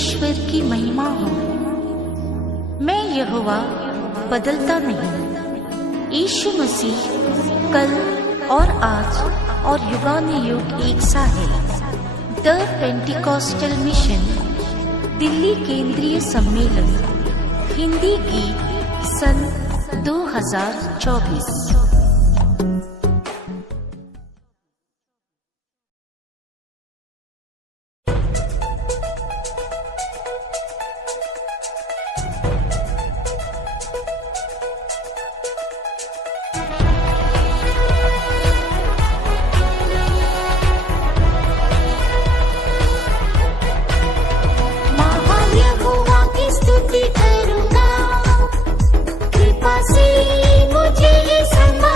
ईश्वर की महिमा हो। मैं यहोवा बदलता नहीं। यीशु मसीह कल और आज और युगानुयुग एक सा है। द पेंटिकॉस्टल मिशन दिल्ली केंद्रीय सम्मेलन हिंदी गीत सन 2024। स्तुति करूंगा, कृपा से मुझे ये सम्मान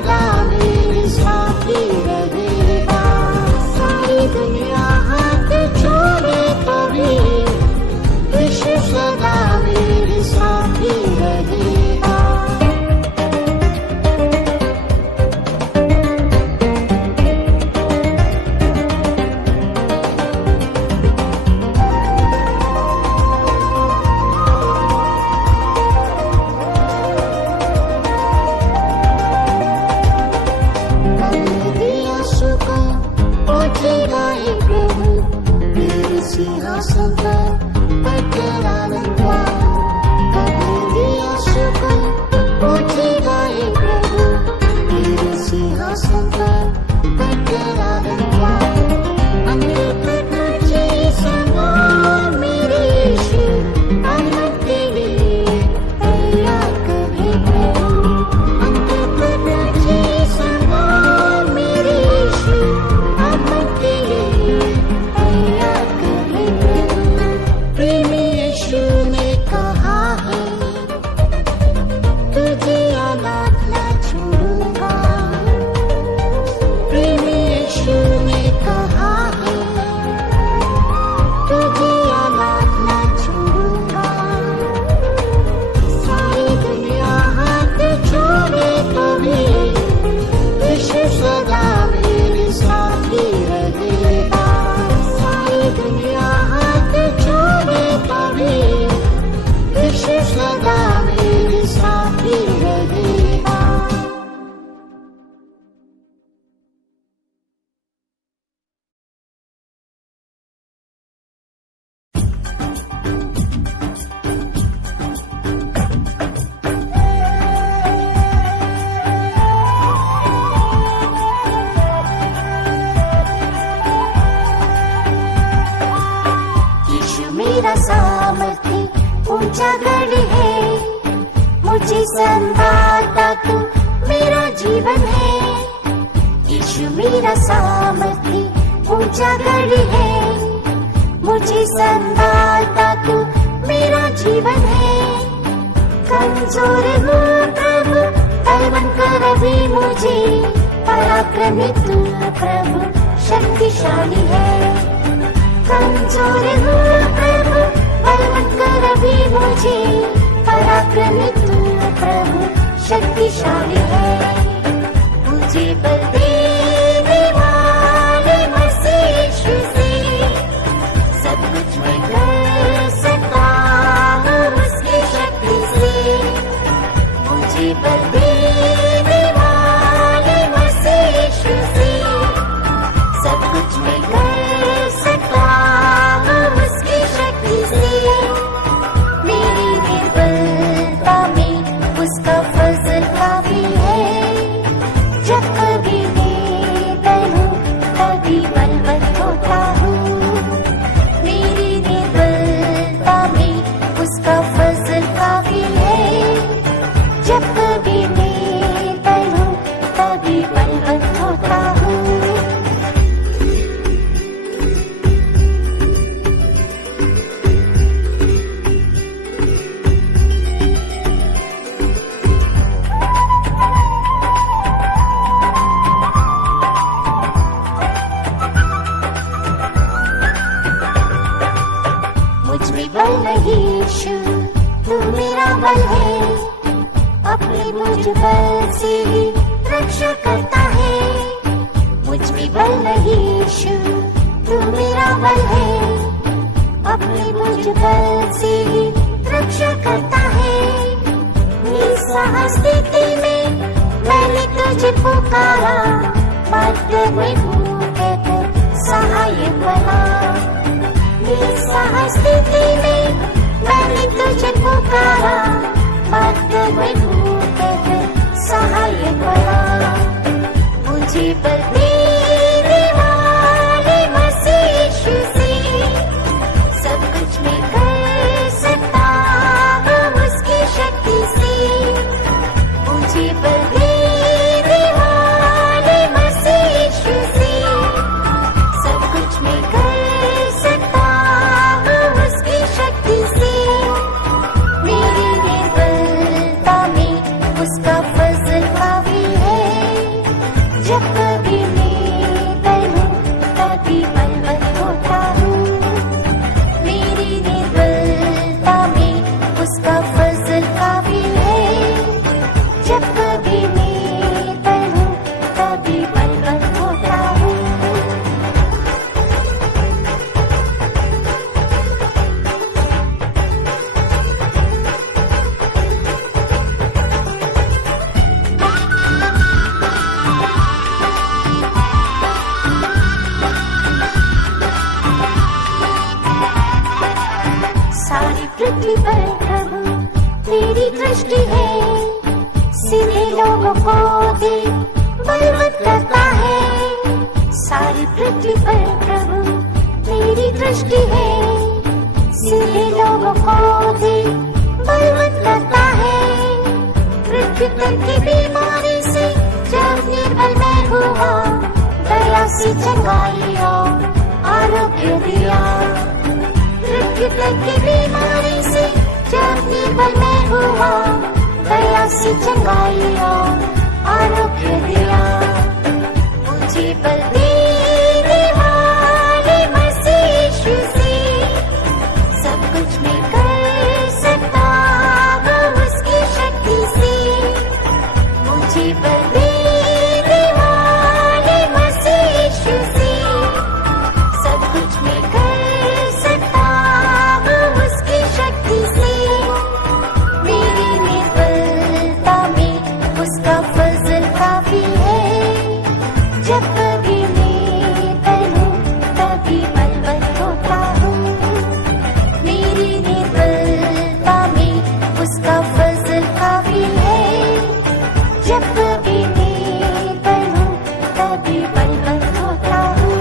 सदा मेरे साथ ही रहेगा। सारी दुनिया हाथ छोड़े तो भी यीशु सदा मेरे साथ ही रहेगा। सिंहासन पर बैठेगा रंगवा, कभी यीशु को उठेगा एक प्रभु, मेरे सिंहासन पर बैठेगा रंगवा। अमृत तुझे संभाल मेरे यीशु, अमृत के लिए तैयार करे प्रभु। अमृत तुझे संभाल मेरे यीशु, अमृत के लिए तैयार प्रेमी यीशु ने कहा है, तुझे अनाथ न छोड़ूंगा। प्रेमी यीशु ने कहा है, तुझे अनाथ न छोड़ूंगा। सारी दुनिया हाथ छोड़े तो भी यीशु सदा मेरे साथ ही रहेगा। सारी दुनिया यीशु सदा मेरे साथ ही रहेगा। यीशु मेरा सामर्थी ऊंचा गढ़ है, मुझे संभालता तू मेरा जीवन है। यीशु मेरा सामर्थी ऊंचा गढ़ है, मुझे संभालता तू मेरा जीवन है। कमजोर हूँ प्रभु, बलवान कर अभी मुझे, पराक्रमी तू प्रभु शक्तिशाली है। कमजोर हूँ प्रभु, बलवान कर अभी मुझे, पराक्रमी तू प्रभु शक्तिशाली है। मुझे बल देने वाले मसीह यीशु से सब कुछ मैं कर सकता हूँ उसकी शक्ति से। मुझे बल देने वाले मसीह यीशु से सब कुछ मैं कर सकता हूँ उसकी शक्ति से। मेरी निर्बलता में उसका फजल काफी है, जब कभी मैं हूँ तभी बलवंत होता हूँ। मेरी निर्बलता में उसका फजल काफी है, जब कभी मैं हूँ तभी बलवंत होता हूँ। बल नहीं यीशु तू मेरा बल है, अपने मुझ बल से ही रक्षा करता है। मुझ में बल नहीं यीशु तू मेरा बल है, अपने मुझ बल से ही रक्षा करता है। निस्सहाय स्थिति में मैंने तुझे पुकारा, मदद में भूखे तो सहायक बना। निस्सहाय स्थिति में मैंने तुझे पुकारा, मदद में भूखे तो सहायक बना। मुझे बल देने वाले मसीह यीशु से सब कुछ मैं कर सकता हूँ उसकी शक्ति से। मुझे बल देने वाले मसीह यीशु से सब कुछ मैं कर सकता हूँ उसकी शक्ति से। मेरी निर्बलता में उसका फजल काफी है, दृष्टि है, सीधे लोगों को देख बलवंत करता है। सारी पृथ्वी पर प्रभु मेरी दृष्टि है, सीधे लोगों को देख बलवंत करता है। पृथ्वी पर की बीमारी से जब निर्बल मैं हुआ, दया से चंगाई और आरोग्य दिया। पृथ्वी पर की बीमारी से जब निर्बल मैं हुआ, दया से चंगाई और आरोग्य दिया। मुझे बल देने वाले मसीह यीशु से सब कुछ मैं कर सकता हूँ उसकी शक्ति से। मुझे बल देने वाले मसीह यीशु से सब कुछ मैं कर सकता हूँ उसकी शक्ति से। मेरी निर्बलता में उसका फजल काफी है। जब कभी निर्बल हूँ तभी बलवंत होता हूँ। मेरी निर्बलता में उसका फजल काफी है। जब कभी निर्बल हूँ तभी बलवंत होता हूँ।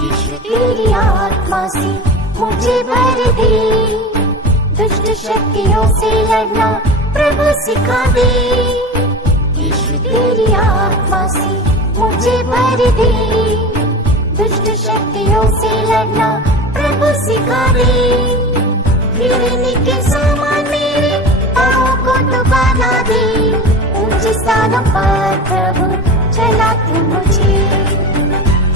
यीशु तेरी आत्मा से मुझे भर दे, दुष्ट शक्तियों से लड़ना प्रभु सिखा दे। यीशु तेरी आत्मा से मुझे भर दे, दुष्ट शक्तियों से लड़ना प्रभु सिखा दे। गिरने के समान मेरे पाँवों को तू बना दे, ऊंचे स्थानों पर प्रभु चला तू मुझे।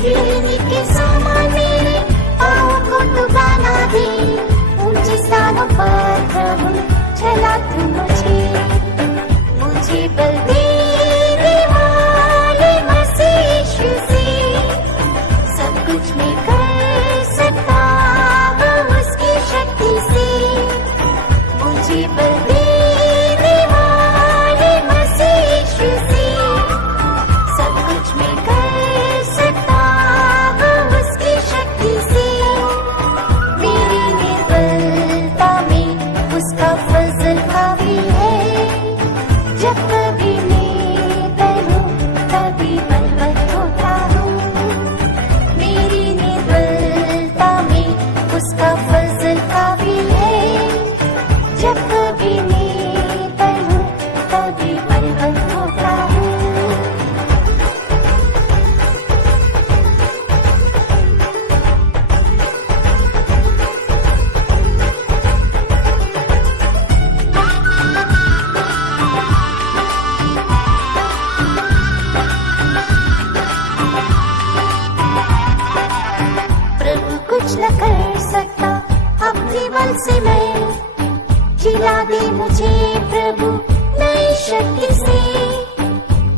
गिरने के समान मेरे पाँवों को तू बना दे, ऊंचे स्थानों पर प्रभु चला तू मुझे। मुझे बल देने वाले मसीह यीशु से सब कुछ मैं कर सकता हूँ उसकी शक्ति से। मुझे बल देने वाले मसीह यीशु से सब कुछ मैं कर सकता हूँ उसकी शक्ति से। मेरी निर्बलता में उसका फजल काफी है। जब कभी निर्बल हूँ तभी बलवंत होता हूँ। मेरी निर्बलता में उसका फजल काफी है। जब कभी निर्बल हूँ तभी बलवंत होता हूँ। प्रभु कुछ न कर सकता अपने बल से, मैं जिला दे मुझे प्रभु नई शक्ति से।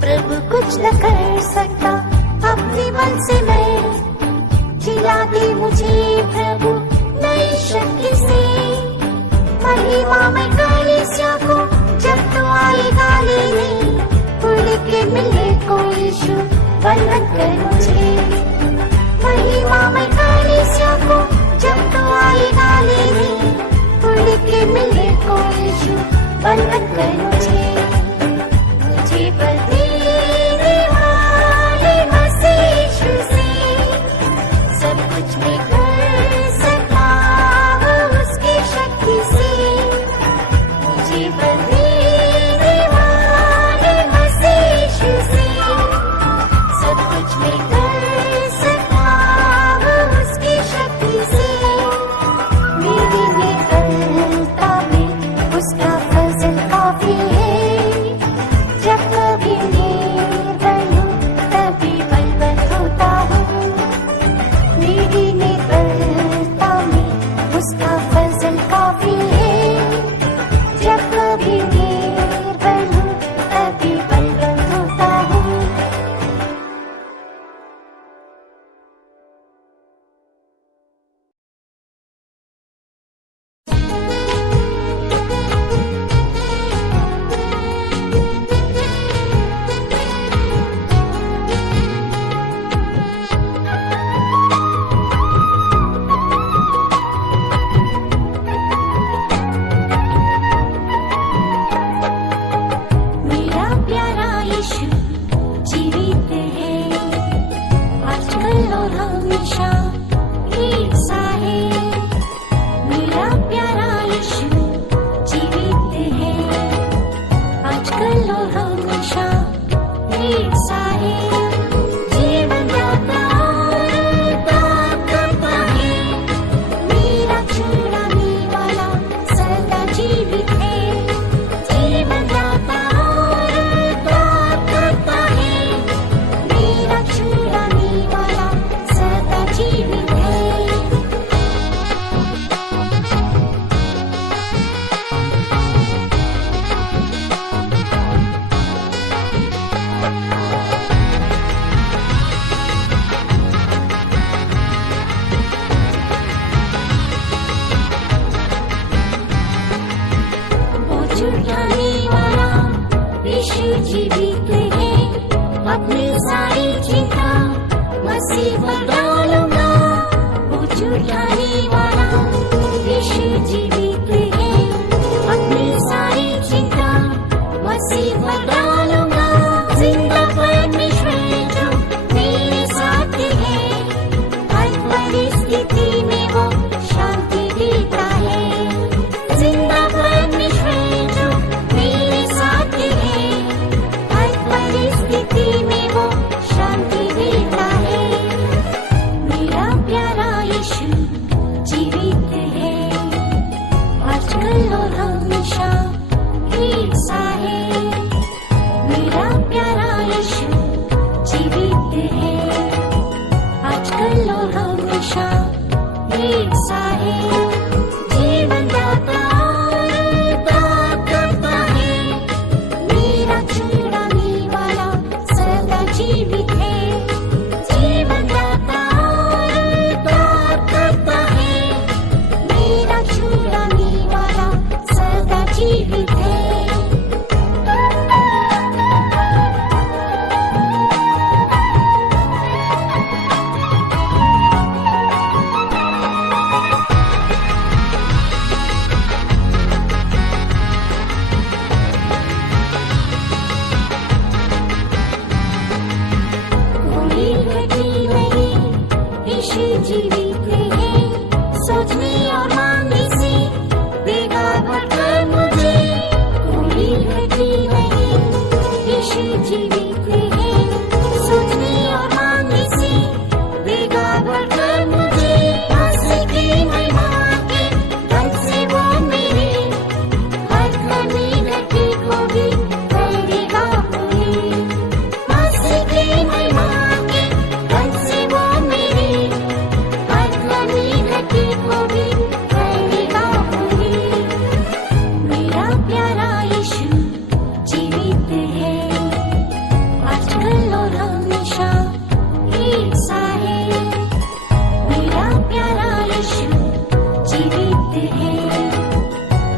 प्रभु कुछ न कर सकता अपने बल से, मैं जिला दे मुझे प्रभु नई शक्ति से। महिमा में कलीसिया को जब तू आएगा लेने, उड़ के मिले को यीशु बलवंत कर मुझे। महिमा में कलीसिया को जब तू आएगा लेने, उड़ के मिले को यीशु बलवंत कर मुझे। मुझे बल देने वाले मसीह यीशु से सब कुछ मैं कर सकता हूँ उसकी शक्ति से। मुझे बल देने वाले मसीह यीशु से सब कुछ मैं कर सकता हूँ उसकी शक्ति से। मेरी निर्बलता में उसका फजल काफी है। जब कभी निर्बल हूँ तभी बलवंत होता हूँ। मेरी निर्बलता में उसका फजल काफी है। जब कभी जीवित है, जीवन दाता और उद्धार करता है, मेरा छुड़ाने वाला सदा जीवित है। छुड़ाने वाला यीशु जीवित है, अपनी सारी चिंता मसीह पर डालूंगा। वो छुड़ाने वाला यीशु जीवित है, अपनी सारी चिंता मसीह पर डालूंगा। जिंदा परमेश्वर जो मेरे साथ है, हर परिस्थिति में वो शांति देता है। जिंदा परमेश्वर जो मेरे साथ है, हर परिस्थिति में वो शांति देता है। मेरा प्यारा यीशु जीवित है, आजकल और हमेशा एक सा है। मेरा प्यारा यीशु जीवित है, आजकल और हमेशा एक सा है। जीवन दाता और उद्धार करता है, मेरा छुड़ाने वाला सदा जीवित है। जीवन दाता और उद्धार करता है, मेरा छुड़ाने वाला सदा जीवित है। कोई घटी नहीं, यीशु जीवित है, सोचने और मानने से देगा बढ़कर मुझे। कोई घटी नहीं, यीशु जीवित है, सोचने और मानने से देगा बढ़कर मुझे। मसीह की महिमा के रंग से वो मेरे हर कमी घटी को भी करेगा पूरी। मसीह की महिमा के रंग से वो मेरे हर कमी घटी को भी करेगा पूरी। मेरा प्यारा यीशु जीवित है, आजकल और हमेशा एक सा है। मेरा प्यारा यीशु जीवित है,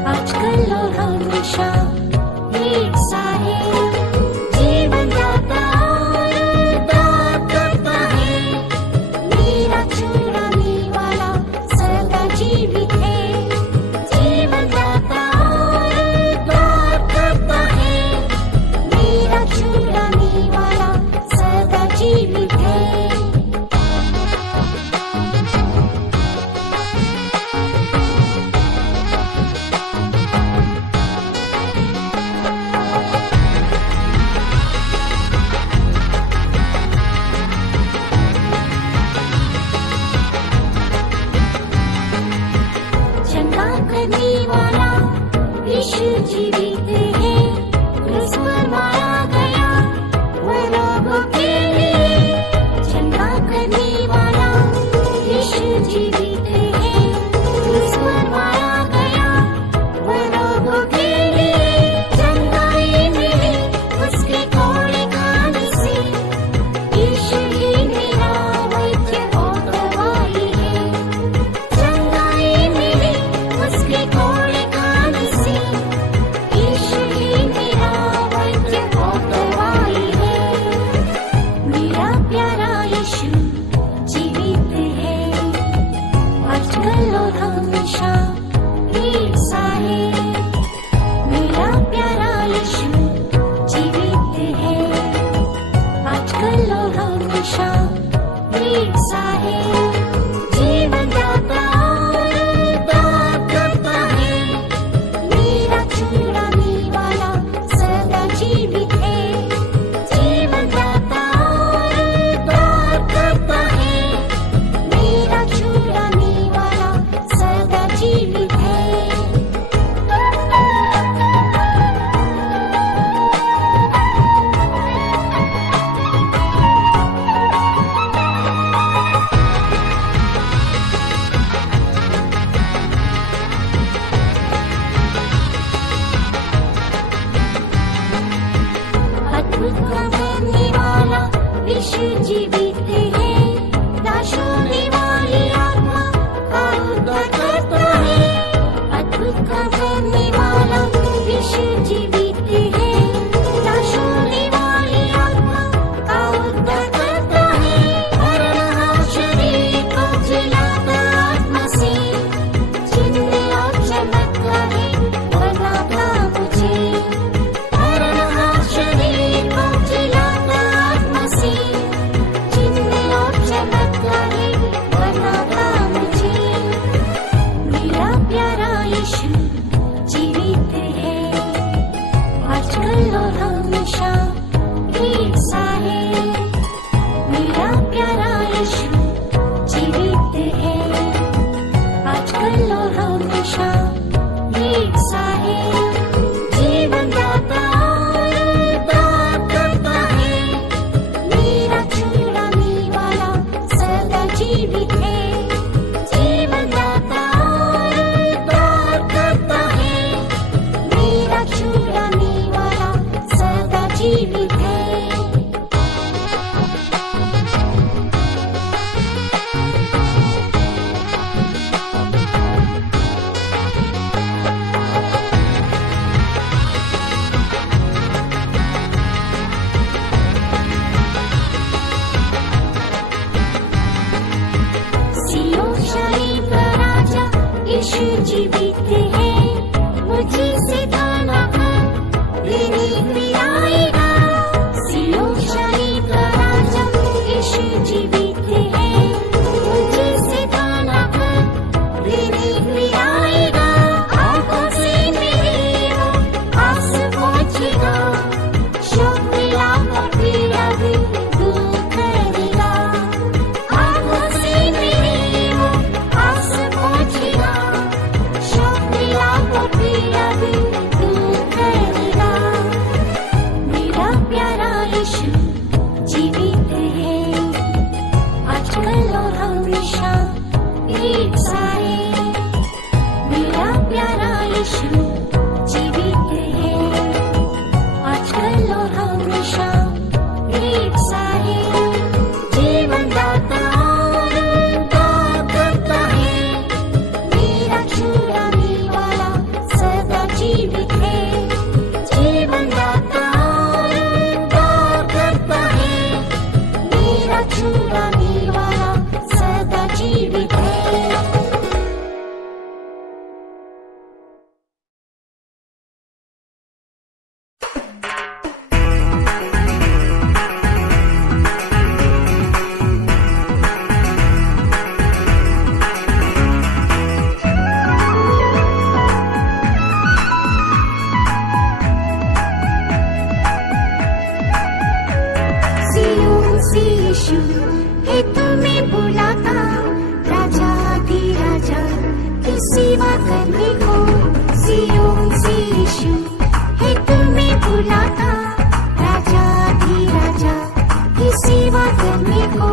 आजकल और हमेशा एक सा है। जीवन दाता और उद्धार करता है, मेरा छुड़ाने वाला सदा जीवित है। जीवन दाता और उद्धार करता है, मेरा छुड़ाने वाला सदा जीवित है। चंगा करने वाला यीशु जीवित है, क्रूस पर मारा गया वो लोगों के लिए। चंगा करने वाला यीशु जीवित है, क्रूस पर मारा गया वो लोगों के लिए। चंगाई मिली उसके कोड़े खाने से, यीशु ही मेरा वैद्य और दवाई है। चंगाई मिली उसके कोड़े खाने से, यीशु यीशु जीवित है। नाशोने वाली आत्मा का उद्धार करता है, मरना शरीर को जिलाता आत्मा से। चिन्ह और चमत्कार बनाता मुझे, मरना शरीर को जिलाता आत्मा से। चिन्ह और चमत्कार बनाता मुझे। मेरा प्यारा यीशु जीवित है, आजकल और हमेशा एक सा है। मेरा प्यारा यीशु जीवित है, आजकल और हमेशा एक सा है। जीवन दाता और उद्धार करता है, मेरा छुड़ाने वाला सदा जीवित है। जीवन दाता और उद्धार करता है, मेरा छुड़ाने वाला सदा जीवित है। सियोन शरीफ का राजा यीशु जीवित है, मुझे से दाना कर लेने भी आएगा। सियोन शरीफ का राजा यीशु जीवित है, मुझे से दाना कर लेने भी आएगा। आंखों से मेरी वो आस पहुंचेगा, शोक मिला और पीड़ा भी दूर करेगा। आंखों से मेरी वो आस पहुंचेगा, शोक मिला और पीड़ा भी दूर करेगा। मेरा प्यारा यीशु जीवित है, आजकल और हमेशा एक सा है। मेरा प्यारा यीशु जीवित है, आजकल और हमेशा एक सा है। जीवन दाता और उद्धार करता है, मेरा छुड़ाने वाला सदा जीवित है। जीवन दाता और उद्धार करता है, मेरा छुड़ाने वाला सदा जीवित है। सियोन से यीशु है तुम्हें बुलाता, राजा धीराजा की सेवा करने को। सियोन से यीशु है तुम्हें बुलाता, राजा धीराजा की सेवा करने को।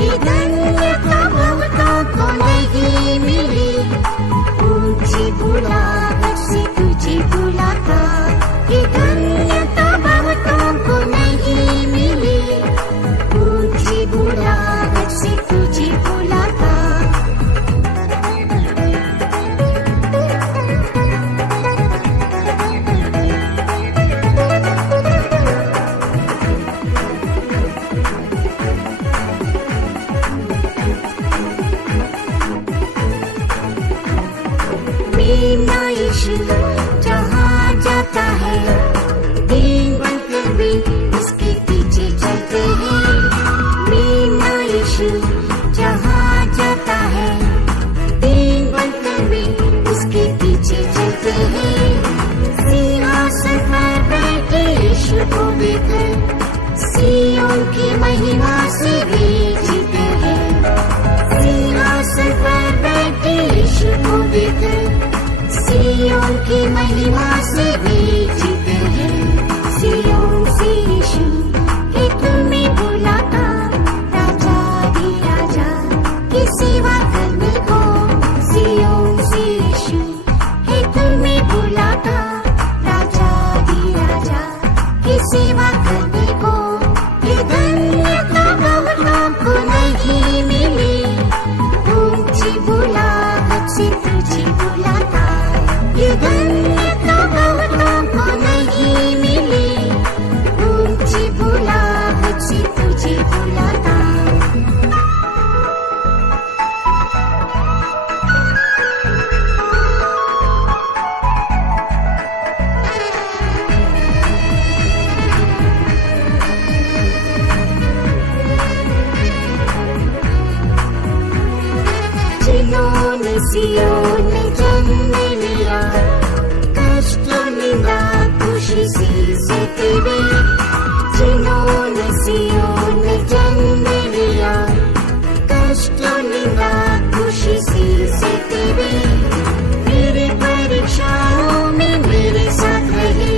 ये धन्यता बहुतों को नहीं मिली, ऊंची बुलाहट से तुझे बुलाता। ये धन्यता बहुतों को नहीं मिली, ऊंची बुलाहट से तुझे बुलाता। मेरा यीशु जहाँ जाता है, दीन बनकर भी उसके पीछे चलते हैं। मेरा यीशु जहाँ जाता है, दीन बनकर भी उसके पीछे चलते हैं। सिंहासन पर बैठे यीशु को देखकर सियोन की महिमा से भी जीते हैं। सिंहासन पर बैठे यीशु को देखकर सियोन की सियोन में जन्म लिया, कष्ट निंदा खुशी से सहते हुए, जिन्होंने सियोन में जन्म लिया, कष्ट निंदा खुशी से सहते हुए, मेरे परीक्षाओं में मेरे साथ रहे,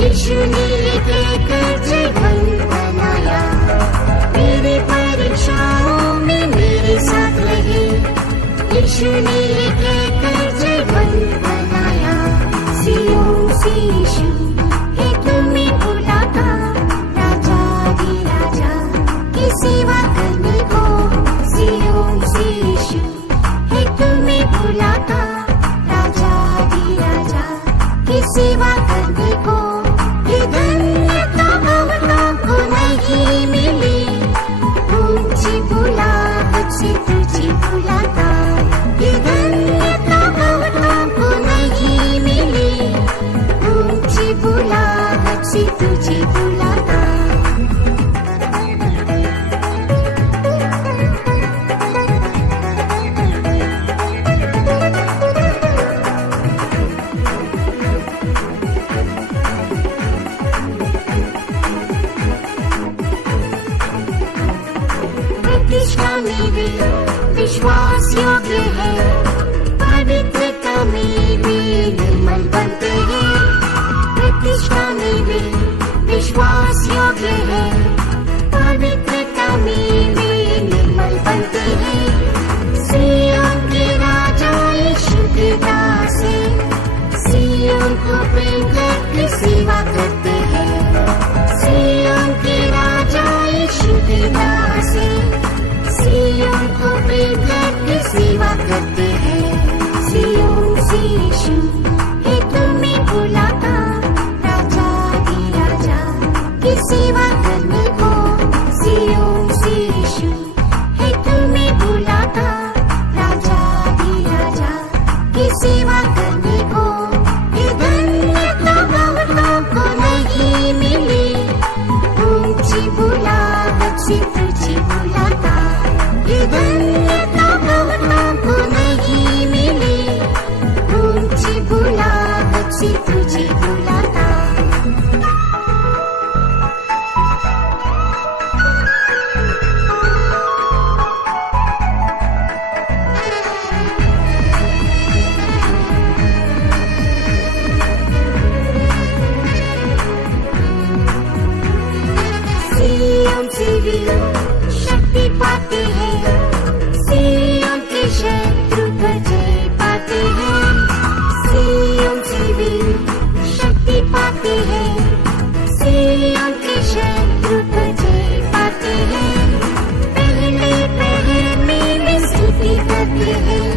यीशु ने कहकर जीवन बनाया। मेरे परीक्षाओं में मेरे साथ रहे, यीशु ने कहकर जीवन बनाया। सियोन से यीशु है तुम्हें बुलाता, राजा दी राजा की सेवा करने को। सियोन से यीशु है तुम्हें बुलाता, राजा दी राजा की सेवा करने को। ये धन्यता बहुतों को नहीं मिली, ऊंची बुलाहट से तुझे बुलाता। ये धन्यता बहुतों को नहीं मिली, ऊंची बुलाहट से तुझे बुलाता। प्रतिष्ठा मेरी विश्वास योग्य है, पवित्रता मेरी निर्मल बनते हैं। प्रतिष्ठा मेरी विश्वास योग्य है, पवित्रता मेरी निर्मल बनते हैं। सियोन के राजा यीशु के दास हैं, सियोन को प्रेम करके सेवा करते हैं। सियोन के राजा यीशु के दास हैं, सियोन को प्रेम करके सेवा करते हैं। सियोन से यीशु है तुम्हें बुलाता, राजा दी राजा की सेवा करने को। सियोन से यीशु है तुम्हें बुलाता, राजा दी राजा की सेवा करने को। ये धन्यता बहुतों को नहीं मिली, ऊंची बुलाहट से तुझे बुलाता। ये धन्यता बहुतों को नहीं मिली, ऊंची बुलाहट से तुझे बुलाता। सियोन से भी शक्ति पाते हैं, सियोन के शत्रु पर जय पाते हैं। सियोन से भी शक्ति पाते हैं, सियोन के शत्रु पर जय पाते हैं। पहले पहर में वे स्तुति करते हैं,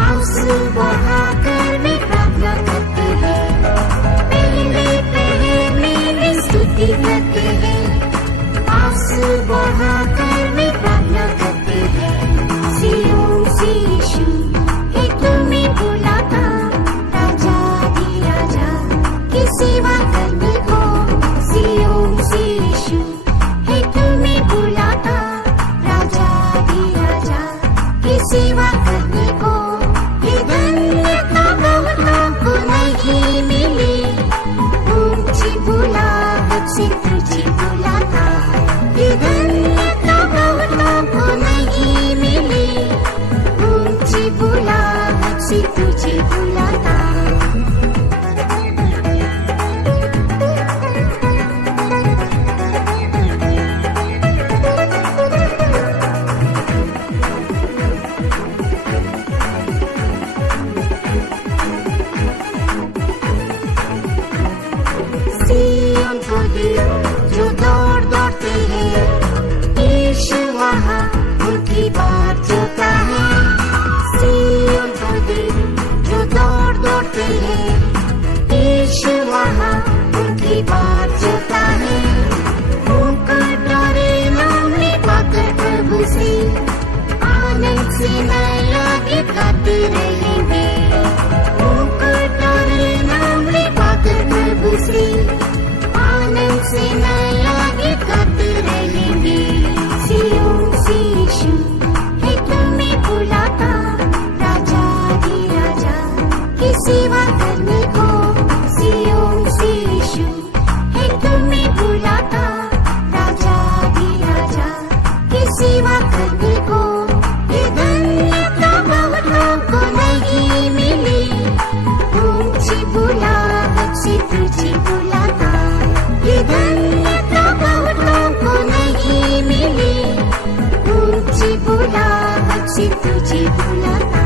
आंसू बहाकर वे प्रार्थना करते हैं। पहले पहर में वे स्तुति करते हैं, आंसू बहाकर वे प्रार्थना करते हैं। सियोन से यीशु है तुम्हें बुलाता, राजा दी राजा की सेवा करने को। सियोन से यीशु है तुम्हें बुलाता, राजा दी राजा की सेवा करने को। ये धन्यता बहुतों को नहीं मिली, ऊंची बुलाहट से तुझे बुलाता। ये धन्यता बहुतों को नहीं मिली, ऊंची बुलाहट से तुझे बुलाता। सियोन को दिल जो दौड़ दौड़ते हैं, यीशु वहाँ उनकी बात जोता है। सियोन को दिल जो दौड़ दौड़ते हैं, यीशु वहाँ उनकी बात जोता है। मुकुट और इनाम पाकर प्रभु से आनंद से नया गीत गाते रहेंगे। मुकुट और इनाम पाकर प्रभु से आनंद से तुझे बुलाता। ये धन्यता बहुतों को नहीं मिली, ऊंची बुलाहट से तुझे बुलाता।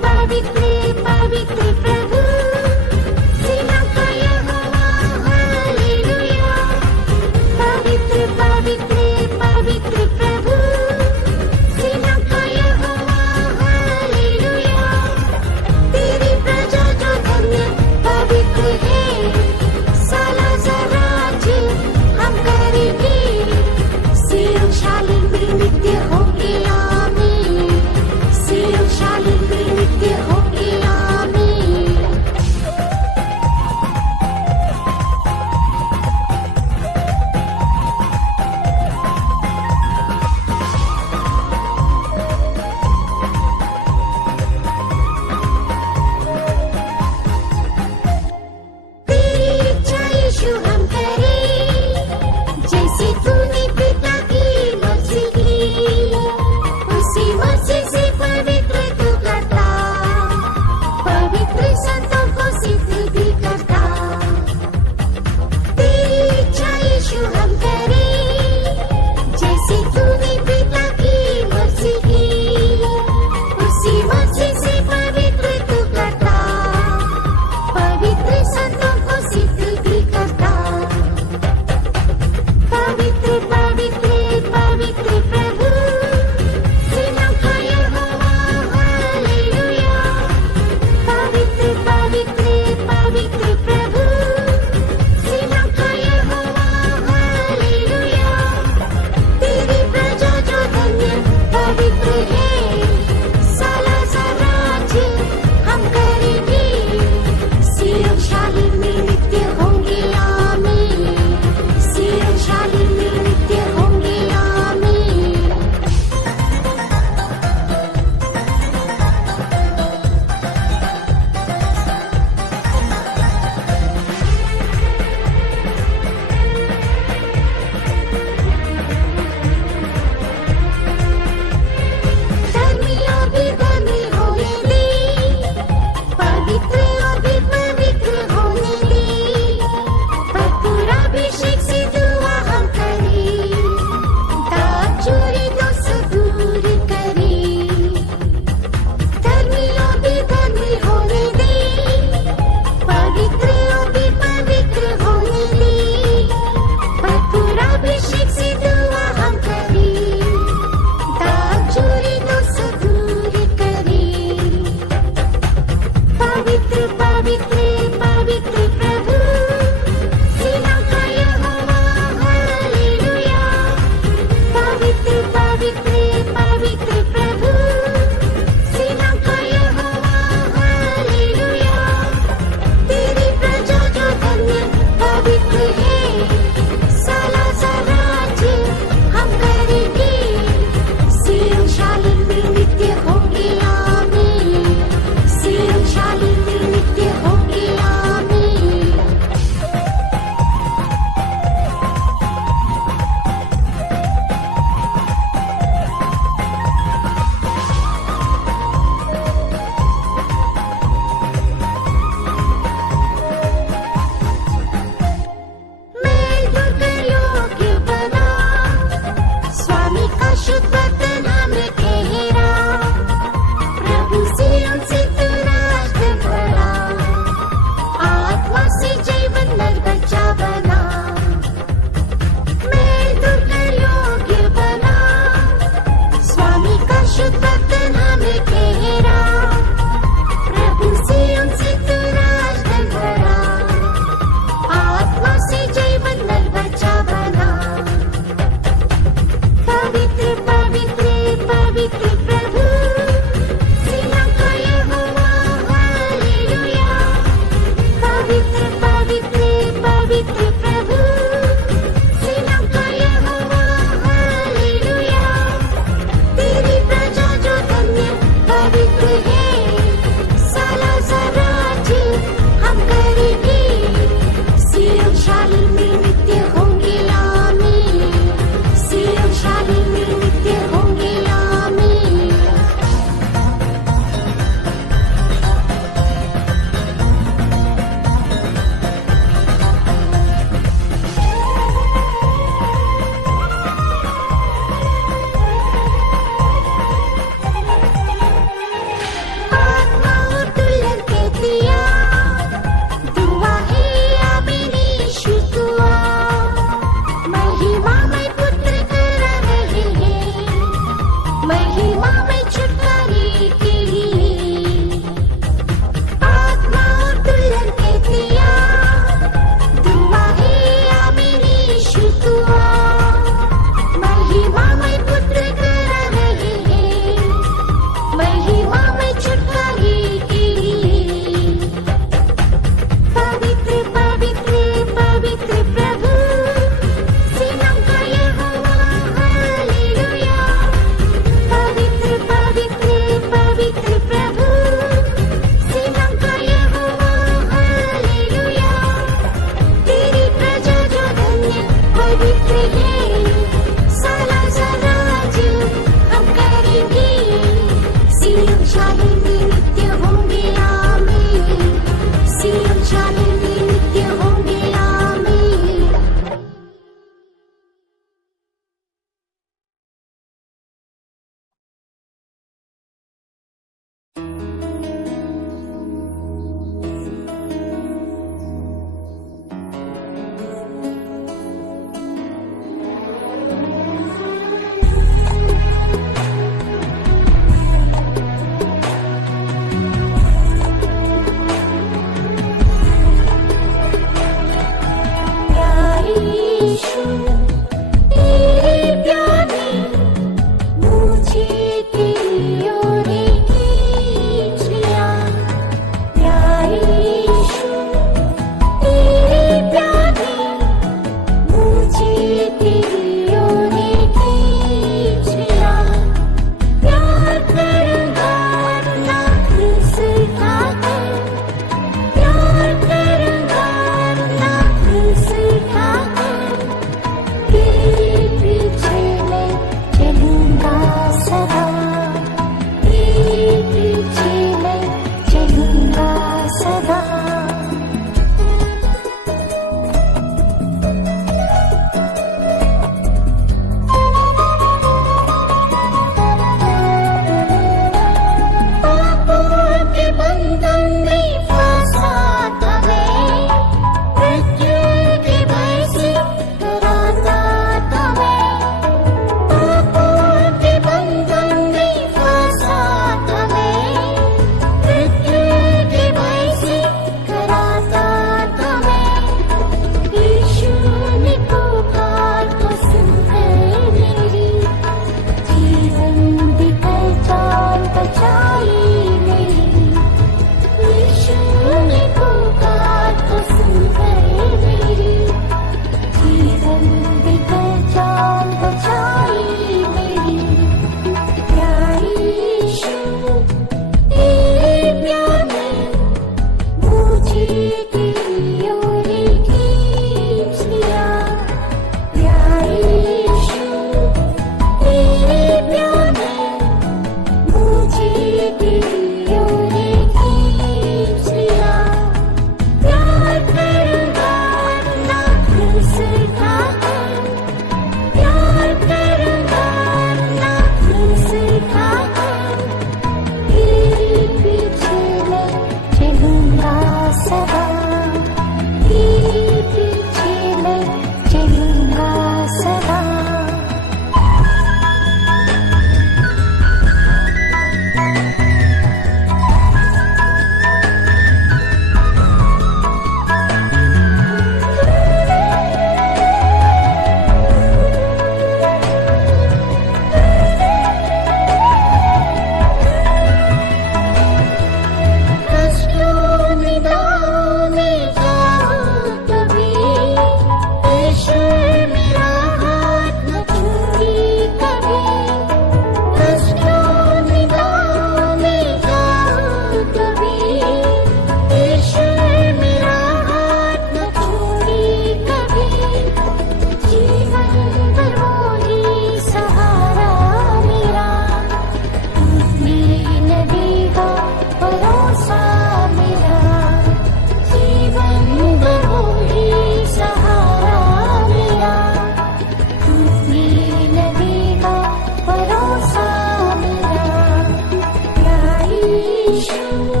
यीशु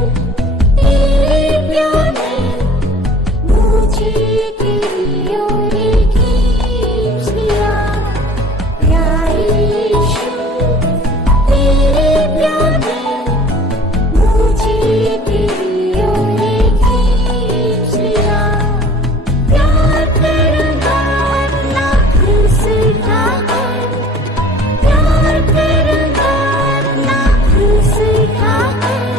तेरे प्यार ने मुझे तेरी ओर खींच लिया। प्यारे यीशु तेरे प्यार ने मुझे तेरी ओर खींच लिया। प्यार तेरा अपना क्रूस उठाकर, प्यार तेरा अपना क्रूस उठाकर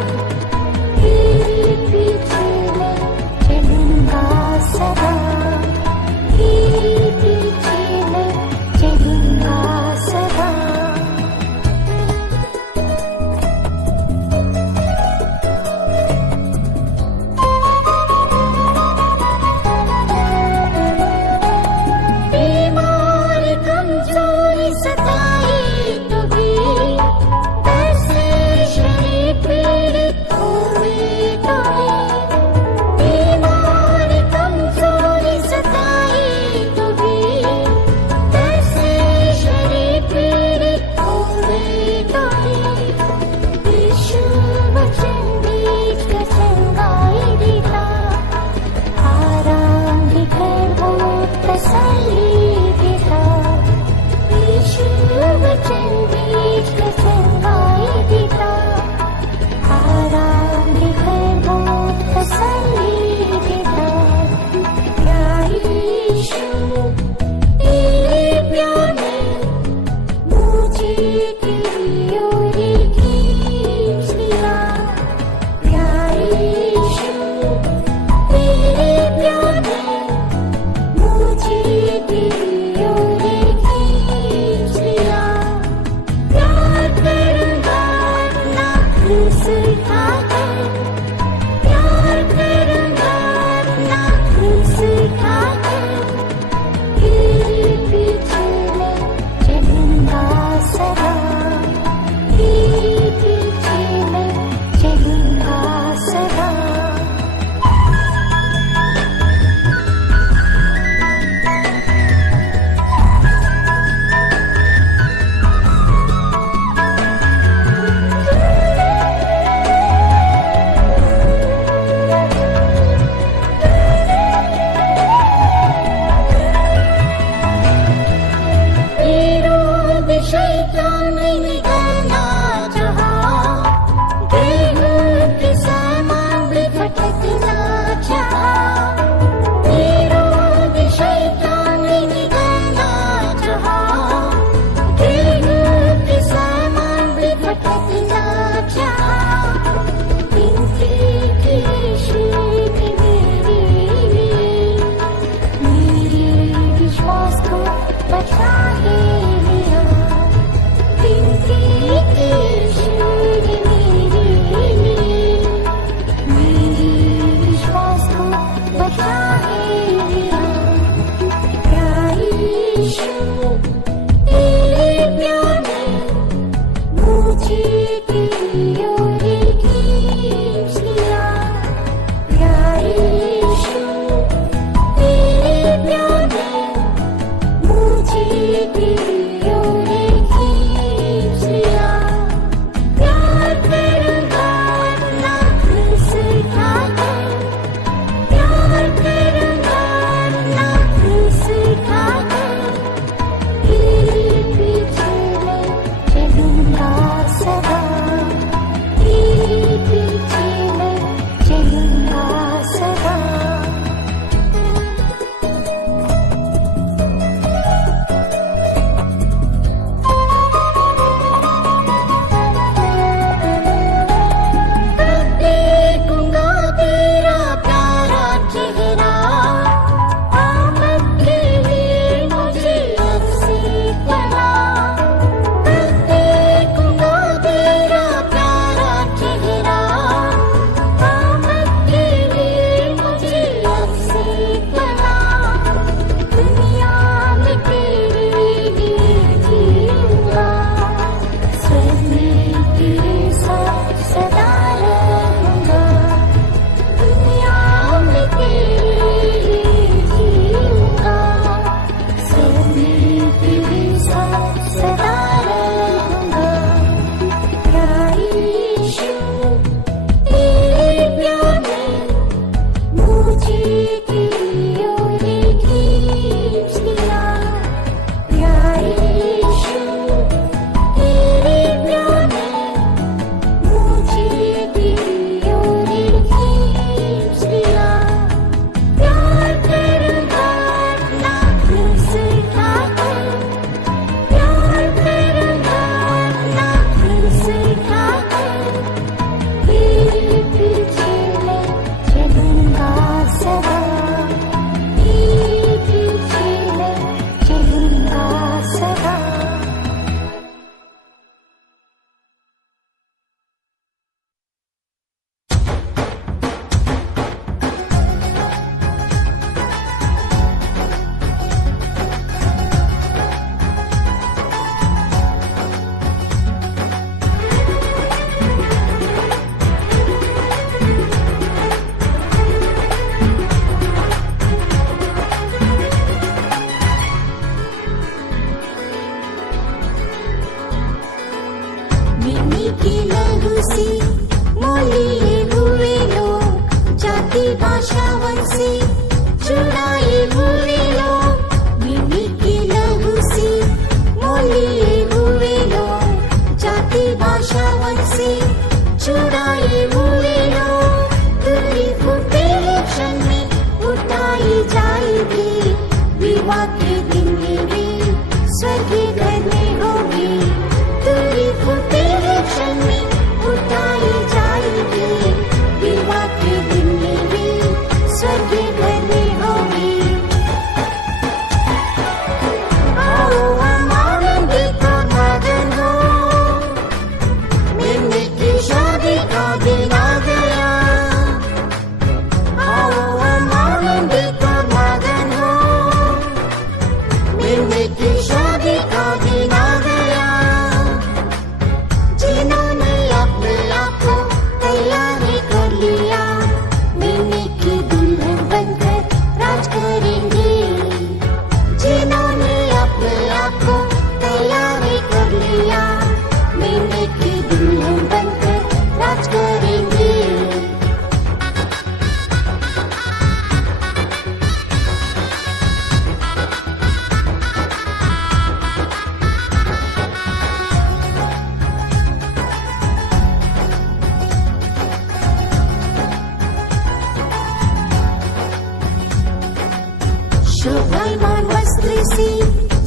सी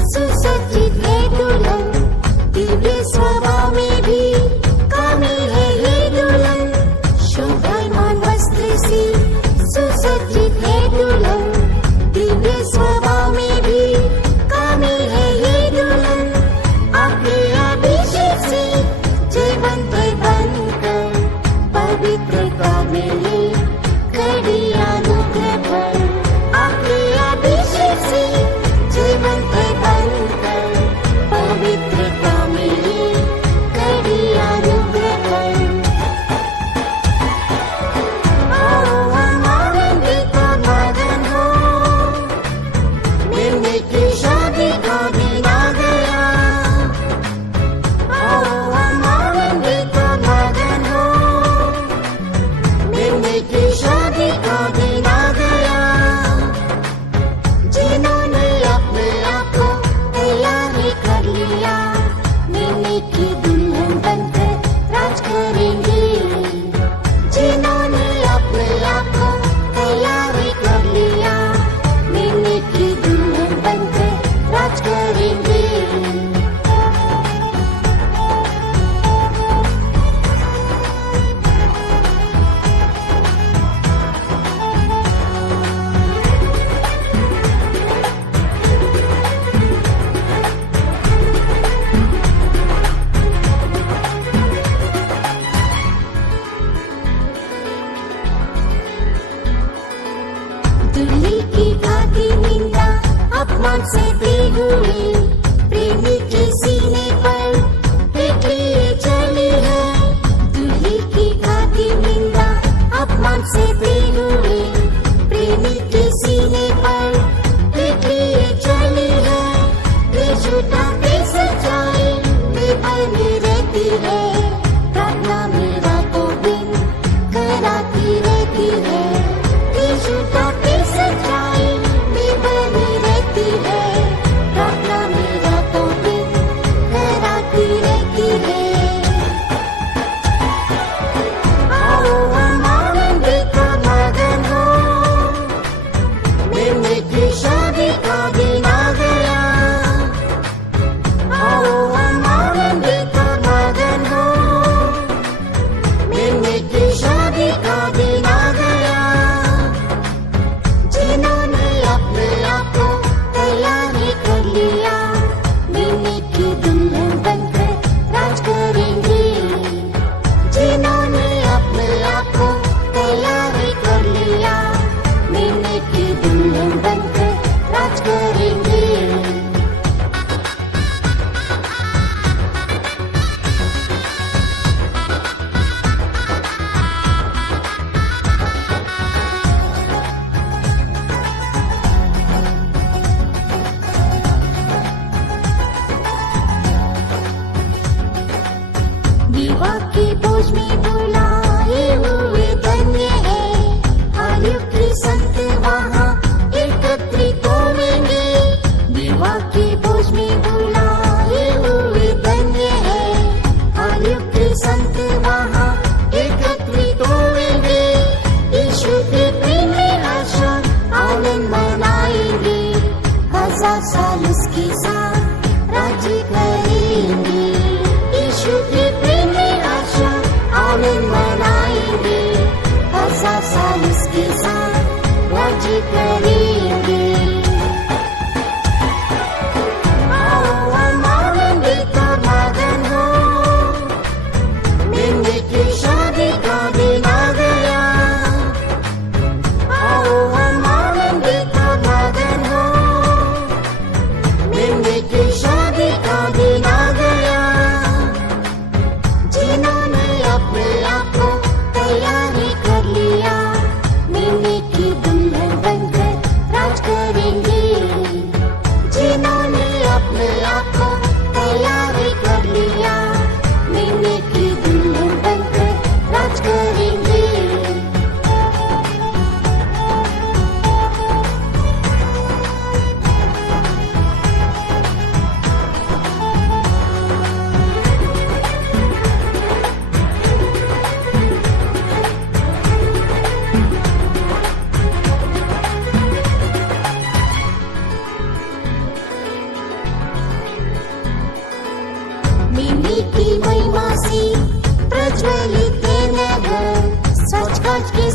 सुसज्जित है दुल्हन, दिव्य स्वभाव में भी कामी है ये दुल्हन। शोभायमान वस्त्र से सुसज्जित है दुल्हन, दिव्य स्वभाव में भी कामी है ये दुल्हन। आपके अभिषेक से जीवंत बनकर पवित्रता मिली कड़ी अनुग्रह पर। आपके अभिषेक से जीवंत बनकर पवित्रता मिली कड़ी अनुग्रह पर। ओ हम आनंदित मगन हो, मिलने की शादी का दिन आ गया। ओ हम आनंदित मगन हो, मिलने की शादी का दिन आ गया। जिन्होंने अपने आप को तैयार कर लिया, मिलने की दुल्हन बनकर राज करेंगे। जिन्होंने अपने आप को तैयार कर लिया, मिलने की दुल्हन बनकर राज करेंगे। दुल्हे की खाती निंदा अपमान से दी हुई, प्रेमी के सीने पर पेटलिए चली है। दुल्हे की खाती निंदा अपमान से दी हुई, प्रेमी के सीने पर पेटलिए चली है। ये झूठा पे सच्चाई में बनी रहती है, प्रार्थना में रातों दिन कराती रहती है। ये झूठा पे सच्चाई में बनी रहती है, प्रार्थना राज के